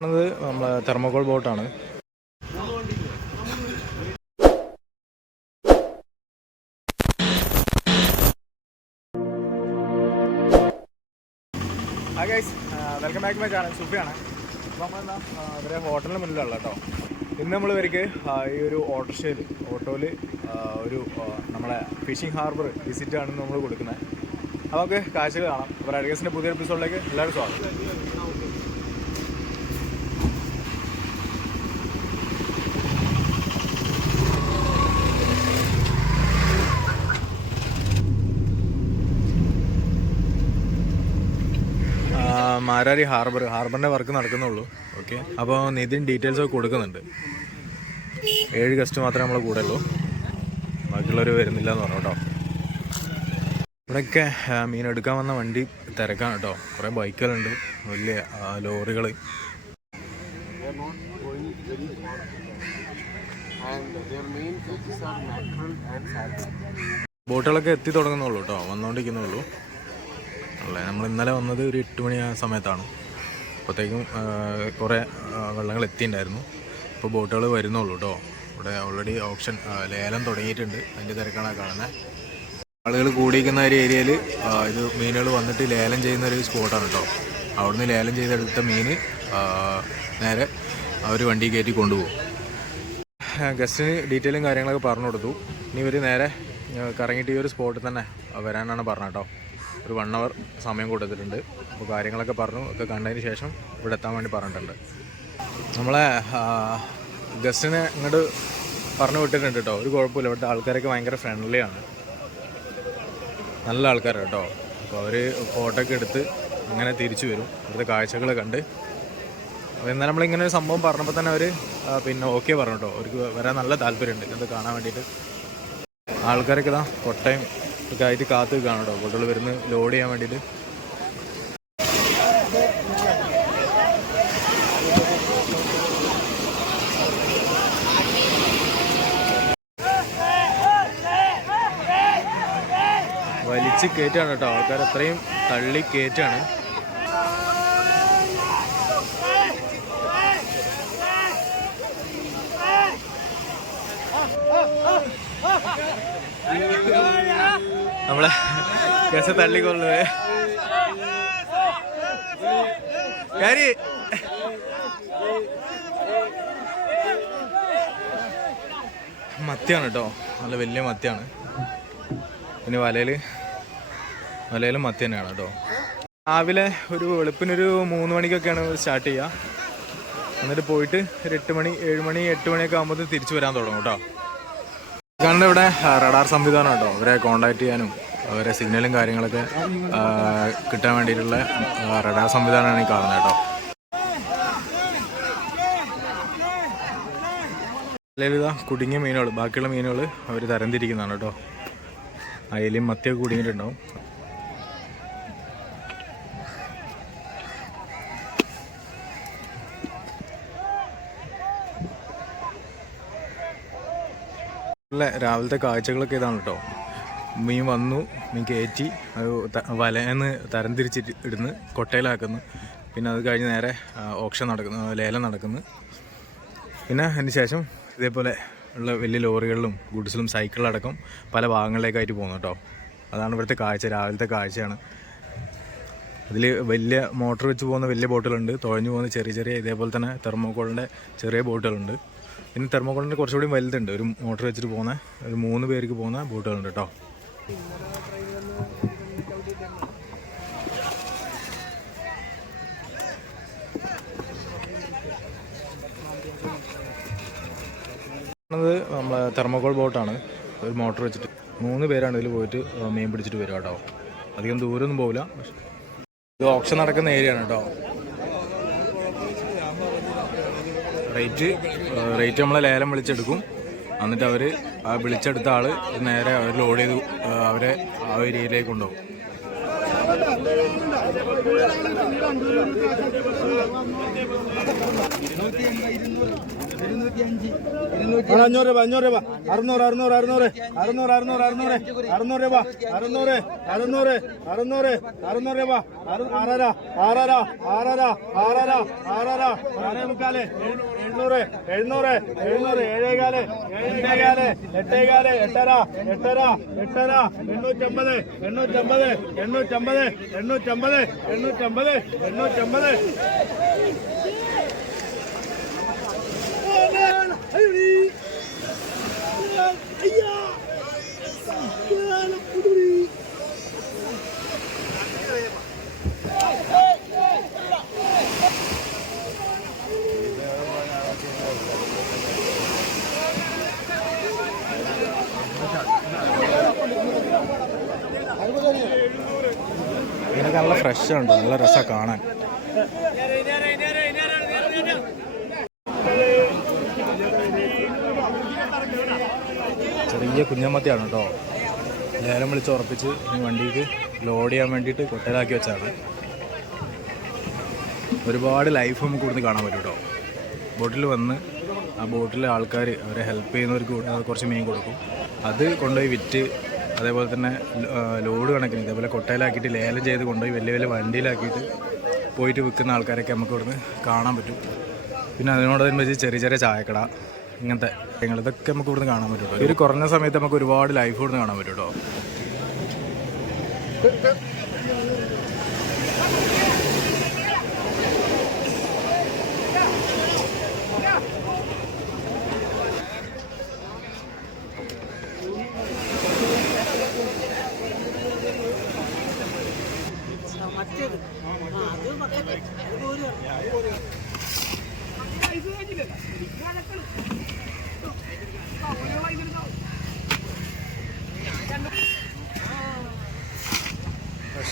ഇത് നമ്മളെ തെർമോകോൾ ബോട്ടാണ് വെൽക്കം ബാക്ക് മൈ ചാനൽ സുഫിയാണ് ഇവരെ ഹോട്ടലിന് മുന്നിലുള്ള കേട്ടോ. ഇന്ന് നമ്മൾ ഇവർക്ക് ഈ ഒരു ഓട്ടോഷയിൽ ഓട്ടോയിൽ ഒരു നമ്മളെ ഫിഷിംഗ് ഹാർബർ വിസിറ്റ് ആണ് നമ്മൾ കൊടുക്കുന്നത്. അപ്പോൾ നമുക്ക് കാഴ്ചകൾ കാണാം. അപ്പോൾ അഡ്ഗസിന്റെ പുതിയ എപ്പിസോഡിലേക്ക് എല്ലാവരും സ്വാഗതം. മാരാരി ഹാർബർ ഹാർബറിന്റെ വർക്ക് നടക്കുന്നുള്ളൂ. ഓക്കെ അപ്പോൾ നിതിൻ ഡീറ്റെയിൽസ് ഒക്കെ കൊടുക്കുന്നുണ്ട്. ഏഴ് ഗസ്റ്റ് മാത്രമേ നമ്മൾ കൂടെ ഉള്ളൂ ബാക്കിയുള്ളവർ വരുന്നില്ല എന്ന് പറഞ്ഞു കേട്ടോ. ഇവിടെയൊക്കെ മീൻ എടുക്കാൻ വന്ന വണ്ടി തിരക്കാണ് കേട്ടോ. കുറേ ബൈക്കുകളുണ്ട് വലിയ ലോറികൾ. ബോട്ടുകളൊക്കെ എത്തി തുടങ്ങുന്നുള്ളൂ കേട്ടോ വന്നുകൊണ്ടിരിക്കുന്നുള്ളൂ അല്ലേ നമ്മൾ ഇന്നലെ വന്നത് ഒരു എട്ട് മണി ആ സമയത്താണ്. അപ്പോഴത്തേക്കും കുറേ വെള്ളങ്ങൾ എത്തിയിട്ടുണ്ടായിരുന്നു ഇപ്പോൾ ബോട്ടുകൾ വരുന്നുള്ളൂ കേട്ടോ ഇവിടെ ഓൾറെഡി ഓപ്ഷൻ ലേലം തുടങ്ങിയിട്ടുണ്ട്. അതിന്റെ തിരക്കാണ് കാണുന്നത് ആളുകൾ കൂടിയിരിക്കുന്ന ഒരു ഏരിയയിൽ ഇത് മീനുകൾ വന്നിട്ട് ലേലം ചെയ്യുന്ന ഒരു സ്പോട്ടാണ് കേട്ടോ അവിടുന്ന് ലേലം ചെയ്തെടുത്ത മീൻ നേരെ അവർ വണ്ടി കയറ്റി കൊണ്ടുപോകും. ഗസ്റ്റിന് ഡീറ്റെയിലും കാര്യങ്ങളൊക്കെ പറഞ്ഞു കൊടുത്തു. ഇനി ഇവർ നേരെ കറങ്ങിയിട്ട് ഈ ഒരു സ്പോട്ടിൽ തന്നെ വരാനാണ് പറഞ്ഞത് കേട്ടോ ഒരു വൺ അവർ സമയം കൊടുത്തിട്ടുണ്ട്. അപ്പോൾ കാര്യങ്ങളൊക്കെ പറഞ്ഞു ഒക്കെ കണ്ടതിന് ശേഷം ഇവിടെ എത്താൻ വേണ്ടി പറഞ്ഞിട്ടുണ്ട്. നമ്മളെ ഗസ്റ്റിനെ ഇങ്ങോട്ട് പറഞ്ഞു വിട്ടിട്ടുണ്ട് കേട്ടോ. ഒരു കുഴപ്പമില്ല. ഇവിടുത്തെ ആൾക്കാരൊക്കെ ഭയങ്കര ഫ്രണ്ട്ലിയാണ് നല്ല ആൾക്കാരാണ് കേട്ടോ. അപ്പോൾ അവർ ഫോട്ടോ എടുത്ത് അങ്ങനെ തിരിച്ചു വരും. ഇവിടുത്തെ കാഴ്ചകൾ കണ്ട്. അപ്പോൾ എന്നാൽ നമ്മളിങ്ങനെ ഒരു സംഭവം പറഞ്ഞപ്പോൾ തന്നെ അവർ പിന്നെ ഓക്കെ പറഞ്ഞു കേട്ടോ. അവർക്ക് വരാൻ നല്ല താല്പര്യമുണ്ട്. ഇത് കാണാൻ വേണ്ടിയിട്ട്. ആൾക്കാരൊക്കെ ഇതാ കൊട്ടയും ഒക്കെ ആയിട്ട് കാത്ത് കാണും കേട്ടോ. കുട്ടികൾ വരുന്ന ലോഡ് ചെയ്യാൻ വേണ്ടിയിട്ട്. വലിച്ച് കയറ്റാണ് കേട്ടോ. ആൾക്കാർ അത്രയും തള്ളി കയറ്റാണ് നമ്മളെ കേസ് തള്ളിക്കൊള്ളു കാരി. മത്തിയാണ് കേട്ടോ. നല്ല വലിയ മത്തിയാണ്. പിന്നെ വലയിൽ വലയിലും മത്തി തന്നെയാണ് കേട്ടോ. രാവിലെ ഒരു വെളുപ്പിനൊരു മൂന്ന് മണിക്കൊക്കെയാണ് സ്റ്റാർട്ട് ചെയ്യുക. എന്നിട്ട് പോയിട്ട് ഒരു എട്ട് മണി ഏഴ് മണി എട്ട് മണിയൊക്കെ ആകുമ്പോൾ തിരിച്ചു വരാൻ തുടങ്ങും കേട്ടോ. കാരണം ഇവിടെ റഡാർ സംവിധാനം കേട്ടോ. അവരെ കോണ്ടാക്ട് ചെയ്യാനും അവരെ സിഗ്നലും കാര്യങ്ങളൊക്കെ കിട്ടാൻ വേണ്ടിയിട്ടുള്ള റഡാർ സംവിധാനമാണ് ഈ കാണുന്നത് കേട്ടോ. ഇതാ കുടുങ്ങിയ മീനുകൾ ബാക്കിയുള്ള മീനുകൾ അവർ തരംതിരിക്കുന്നതാണ് കേട്ടോ. അയലും മത്തിയൊക്കെ കുടുങ്ങിയിട്ടുണ്ടാവും. നല്ല രാവിലത്തെ കാഴ്ചകളൊക്കെ ഇതാണ് കേട്ടോ. മീൻ വന്നു മീൻ കയറ്റി അത് വലയെന്ന് തരം തിരിച്ചിട്ട് ഇടുന്ന് കൊട്ടയിലാക്കുന്നു. പിന്നെ അത് കഴിഞ്ഞ് നേരെ ഓപ്ഷൻ നടക്കുന്നു ലേലം നടക്കുന്നു. പിന്നെ അതിന് ശേഷം ഇതേപോലെ ഉള്ള വലിയ ലോറികളിലും ഗുഡ്സിലും സൈക്കിളിലടക്കം പല ഭാഗങ്ങളിലേക്കായിട്ട് പോകുന്നു കേട്ടോ. അതാണ് ഇവിടുത്തെ കാഴ്ച രാവിലത്തെ കാഴ്ചയാണ്. അതിൽ വലിയ മോട്ടോർ വെച്ച് പോകുന്ന വലിയ ബോട്ടുകളുണ്ട്. തുഴഞ്ഞു പോകുന്ന ചെറിയ ചെറിയ ഇതേപോലെ തന്നെ തെർമോക്കോളിന്റെ ചെറിയ ബോട്ടുകളുണ്ട്. പിന്നെ തെർമോക്കോളിന്റെ കുറച്ചുകൂടി വലുതുണ്ട്. ഒരു മോട്ടർ വെച്ചിട്ട് പോകുന്ന ഒരു മൂന്ന് പേർക്ക് പോകുന്ന ബോട്ടുകളുണ്ട് കേട്ടോ. നമ്മളെ തെർമോക്കോൾ ബോട്ടാണ്. ഒരു മോട്ടർ വെച്ചിട്ട് മൂന്ന് പേരാണ് ഇതിൽ പോയിട്ട് മീൻ പിടിച്ചിട്ട് വരിക കേട്ടോ. അധികം ദൂരമൊന്നും പോകില്ല ഇത് ഓപ്ഷൻ നടക്കുന്ന ഏരിയ ആണ് കേട്ടോ. റേറ്റ് റേറ്റ് നമ്മളെ ലേലം വിളിച്ചെടുക്കും. എന്നിട്ട് അവർ ആ വിളിച്ചെടുത്ത ആൾ നേരെ അവർ ലോഡ് ചെയ്ത് അവരെ ആ ഏരിയയിലേക്ക് കൊണ്ടുപോകും. ആ, അഞ്ഞൂറ് രൂപ അഞ്ഞൂറ് രൂപ. അറുന്നൂറ് അറുന്നൂറ് അറുന്നൂറ്. അറുന്നൂറ് അറുന്നൂറ് അറുന്നൂറ്. അറുന്നൂറ് രൂപ അറുന്നൂറ് അറുന്നൂറ് അറുന്നൂറ് അറുന്നൂറ് രൂപ. ആറര ആറര ആറര ആറര ആറര. ആറേ മുക്കാൽ. എഴു- എഴുന്നൂറ് എഴുന്നൂറ് എഴുന്നൂറ് ഏഴേകാൽ ഏഴേകാൽ എട്ടേകാൽ എട്ടര എട്ടര എട്ടര. എണ്ണൂറ്റമ്പത് എണ്ണൂറ്റമ്പത് എണ്ണൂറ്റമ്പത് എണ്ണൂറ്റമ്പത് എണ്ണൂറ്റമ്പത് എണ്ണൂറ്റമ്പത്. ഇതിനൊക്കെ നല്ല ഫ്രഷ് ഉണ്ട് നല്ല രസമാണ് കാണാൻ. ചെറിയ കുഞ്ഞമ്മത്തിയാണ് കേട്ടോ ലേലം വിളിച്ച് ഉറപ്പിച്ച് വണ്ടിക്ക് ലോഡ് ചെയ്യാൻ വേണ്ടിയിട്ട് കൊട്ടയിലാക്കി വെച്ചാണ്. ഒരുപാട് ലൈഫ് നമുക്ക് ഇവിടുന്ന് കാണാൻ പറ്റും കേട്ടോ ബോട്ടിൽ വന്ന് ആ ബോട്ടിലെ ആൾക്കാർ അവരെ ഹെൽപ്പ് ചെയ്യുന്നവർക്ക് കുറച്ച് മീൻ കൊടുക്കും. അത് കൊണ്ടുപോയി വിറ്റ് അതേപോലെ തന്നെ ലോഡ് കണക്കിന് ഇതേപോലെ കൊട്ടയിലാക്കിയിട്ട് ലേലം ചെയ്ത് കൊണ്ടുപോയി വലിയ വലിയ വണ്ടിയിലാക്കിയിട്ട് പോയിട്ട് വിൽക്കുന്ന ആൾക്കാരൊക്കെ നമുക്ക് ഇവിടുന്ന് കാണാൻ പറ്റും പിന്നെ അതിനോടനുബന്ധിച്ച് ചെറിയ ചെറിയ ചായക്കട ഇങ്ങനത്തെ കാര്യങ്ങൾ ഇതൊക്കെ നമുക്ക് ഇവിടുന്ന് കാണാൻ പറ്റും. ഒരു കുറഞ്ഞ സമയത്ത് നമുക്ക് ഒരുപാട് ലൈഫ് ഇവിടുന്ന് കാണാൻ പറ്റും കേട്ടോ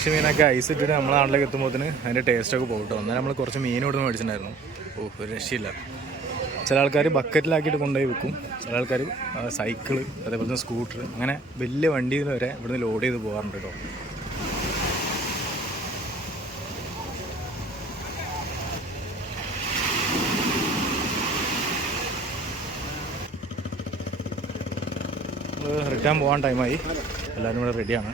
ഫ്രഷ് മീനൊക്കെ ഐസ് ഇട്ടിട്ട് നമ്മളെ നാട്ടിലേക്ക് എത്തുമ്പോഴത്തിന് അതിന്റെ ടേസ്റ്റൊക്കെ പോകും കേട്ടോ അന്നേരം നമ്മൾ കുറച്ച് മീൻ ഇവിടുന്ന് മേടിച്ചിട്ടുണ്ടായിരുന്നു. ഓ ഒരു രക്ഷയില്ല. ചില ആൾക്കാർ ബക്കറ്റിലാക്കിയിട്ട് കൊണ്ടുപോയി വെക്കും. ചില ആൾക്കാർ സൈക്കിൾ അതേപോലെ തന്നെ സ്കൂട്ടർ അങ്ങനെ വലിയ വണ്ടിയിൽ വരെ ഇവിടുന്ന് ലോഡ് ചെയ്ത് പോകാറുണ്ട് കേട്ടോ റിട്ടേൺ പോകാൻ ടൈമായി എല്ലാവരും ഇവിടെ റെഡിയാണ്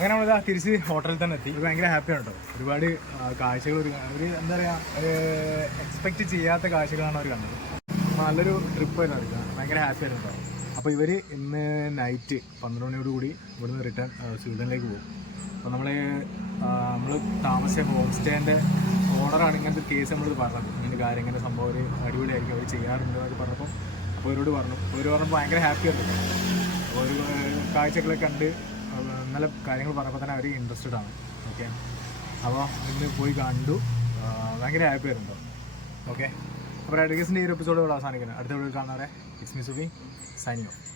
അങ്ങനെ നമ്മളിതാ തിരിച്ച് ഹോട്ടലിൽ തന്നെ എത്തി. ഭയങ്കര ഹാപ്പിയാണ് കേട്ടോ ഒരുപാട് കാഴ്ചകൾ ഒരു ഒരു എന്താ പറയുക എക്സ്പെക്റ്റ് ചെയ്യാത്ത കാഴ്ചകളാണ് അവർ കണ്ടത്. നല്ലൊരു ട്രിപ്പ് ആയിരുന്നു അവർക്ക് ഭയങ്കര ഹാപ്പി ആയിരുന്നു കേട്ടോ അപ്പോൾ ഇവർ ഇന്ന് നൈറ്റ് പന്ത്രണ്ട് മണിയോട് കൂടി ഇവിടുന്ന് റിട്ടേൺ സ്വീഡനിലേക്ക് പോകും. അപ്പോൾ നമ്മൾ നമ്മൾ താമസിച്ച ഹോം സ്റ്റേന്റെ ഓണറാണ് ഇങ്ങനത്തെ കേസ് നമ്മൾ പറഞ്ഞത്. ഇങ്ങനെ കാര്യം ഇങ്ങനെ സംഭവം ഒരു അടിപൊളിയായിരിക്കും അവർ ചെയ്യാറുണ്ട് എന്നൊക്കെ പറഞ്ഞപ്പോൾ അപ്പോൾ അവരോട് പറഞ്ഞു. അവർ പറഞ്ഞപ്പോൾ ഭയങ്കര ഹാപ്പി ആയിരുന്നു ഒരു കാഴ്ചകളെ കണ്ട് നല്ല കാര്യങ്ങൾ പറഞ്ഞപ്പോൾ തന്നെ അവർ ഇൻട്രസ്റ്റഡ് ആണ്. ഓക്കെ അപ്പോൾ ഇന്ന് പോയി കണ്ടു. ഭയങ്കര ഹാപ്പി ആയിരുന്നു. ഓക്കെ അപ്പോൾ റൈഡർഗസിന്റെ ഈ ഒരു എപ്പിസോഡ് ഇവിടെ അവസാനിക്കുന്നത് അടുത്ത video കാണാറെ it's me Subi signing off